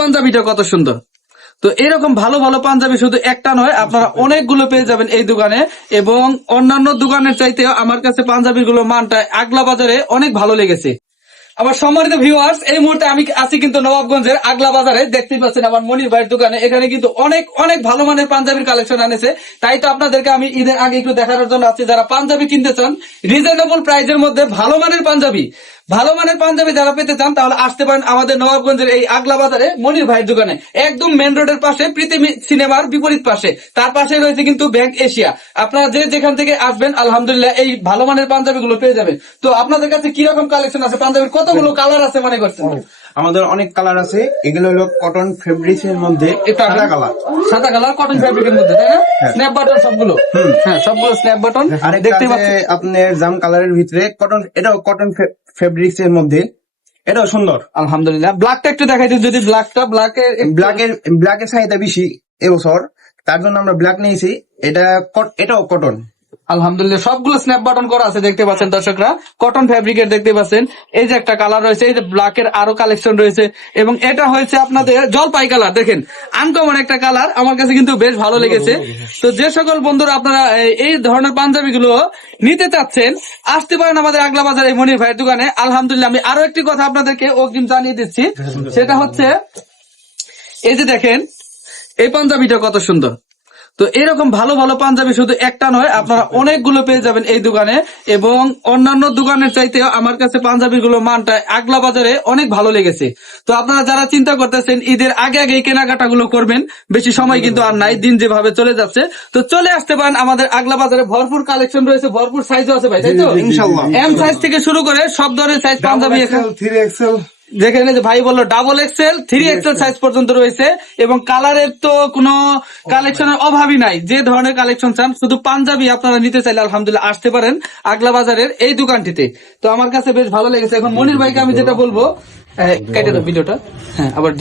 পাঞ্জাবিটা কত সুন্দর। তো এরকম ভালো ভালো পাঞ্জাবি শুধু একটা নয়, আপনারা অনেকগুলো পেয়ে যাবেন এই দোকানে। এবং অন্যান্য দোকানের চাইতে আমার কাছে পাঞ্জাবিগুলো মানটা আগলা বাজারে অনেক ভালো লেগেছে। আমার সম্মানিত ভিউয়ার্স, এই মুহূর্তে আমি আছি কিন্তু নবাবগঞ্জের আগলা বাজারে। দেখতেই পাচ্ছেন আমার মনির ভাইয়ের দোকানে। এখানে কিন্তু অনেক অনেক ভালো মানের পাঞ্জাবির কালেকশন আনেছে। তাই তো আপনাদেরকে আমি ঈদের আগে একটু দেখানোর জন্য আছি। যারা পাঞ্জাবি কিনতে চান রিজনেবল প্রাইসের মধ্যে ভালো মানের পাঞ্জাবি যারা পেতে চান, তাহলে আসতে পারেন আমাদের নবাবগঞ্জের এই আগলা বাজারে মনির ভাইয়ের দোকানে। একদম মেন রোডের পাশে, প্রীতি সিনেমার বিপরীত পাশে। তার পাশে রয়েছে কিন্তু ব্যাংক এশিয়া। আপনারা যেখান থেকে আসবেন আলহামদুলিল্লাহ এই ভালো মানের পাঞ্জাবি গুলো পেয়ে যাবেন। তো আপনাদের কাছে কিরকম কালেকশন আছে পাঞ্জাবির? কতগুলো কালার আছে মনে করছেন? আমাদের অনেক কালার আছে। এগুলো হলো কটন ফেব্রিক্স এর মধ্যে সাদা কালার কটন ফেব্রিকের মধ্যে, তাই না? স্ন্যাপ বাটন সবগুলো। হ্যাঁ, সবগুলো স্ন্যাপ বাটন। দেখতে পাচ্ছেন আপনার জাম কালারের ভিতরে কটন, এটাও কটন ফেব্রিক্স এর মধ্যে, এটাও সুন্দর আলহামদুলিল্লাহ। ব্ল্যাকটা একটু দেখাই দিন যদি। ব্ল্যাকের চাহিদা বেশি এবছর, তার জন্য আমরা ব্ল্যাক নিয়েছি। এটাও কটন আলহামদুলিল্লাহ। সবগুলো স্ন্যাপ বাটন করা আছে, দেখতে পাচ্ছেন দর্শকরা। কটন ফ্যাব্রিকের দেখতে পাচ্ছেন। এই যে একটা কালার রয়েছে, এই যে ব্ল্যাকের আরো কালেকশন রয়েছে। এবং এটা হয়েছে আপনাদের জলপাই কালার। দেখেন আনকমন একটা কালার, আমার কাছে কিন্তু বেশ ভালো লেগেছে। তো যে সকল বন্ধুরা আপনারা এই ধরনের পাঞ্জাবি গুলো নিতে চাচ্ছেন, আসতে পারেন আমাদের আগলা বাজার এই মনির ভাইয়ের দোকানে। আলহামদুলিল্লাহ। আমি আরো একটি কথা আপনাদেরকে অগ্রিম জানিয়ে দিচ্ছি, সেটা হচ্ছে এই যে দেখেন এই পাঞ্জাবিটা কত সুন্দর। তো এরকম ভালো ভালো পাঞ্জাবি শুধু একটা নয়, আপনারা অনেকগুলো পেয়ে যাবেন এই দোকানে। এবং অন্যান্য দোকানের চাইতে আমার কাছে পাঞ্জাবিগুলো মানটা আগলা বাজারে অনেক ভালো লেগেছে। তো আপনারা যারা চিন্তা করতেছেন ঈদের আগে আগে এই কেনাকাটা গুলো করবেন, বেশি সময় কিন্তু আর নাই, দিন যেভাবে চলে যাচ্ছে। তো চলে আসতে পারেন আমাদের আগলা বাজারে। ভরপুর কালেকশন রয়েছে, ভরপুর সাইজও আছে ভাই, তাই তো? ইনশাআল্লাহ। এম সাইজ থেকে শুরু করে সব ধরনের সাইজ পাঞ্জাবি এখানে। 3XL যেখানে যে ভাই বললো ডাবল এক্সেল, 3XL সাইজ পর্যন্ত রয়েছে। এবং কালারের তো কোনো কালেকশনের অভাবই নাই। যে ধরনের কালেকশন চান, শুধু পাঞ্জাবি আপনারা নিতে চাইলে আলহামদুলিল্লাহ আসতে পারেন আগলা বাজারের এই দোকানটিতে। তো আমার কাছে বেশ ভালো লেগেছে। এখন মনির ভাইকে আমি যেটা বলবো, কেটে দাও ভিডিওটা। হ্যাঁ, আবার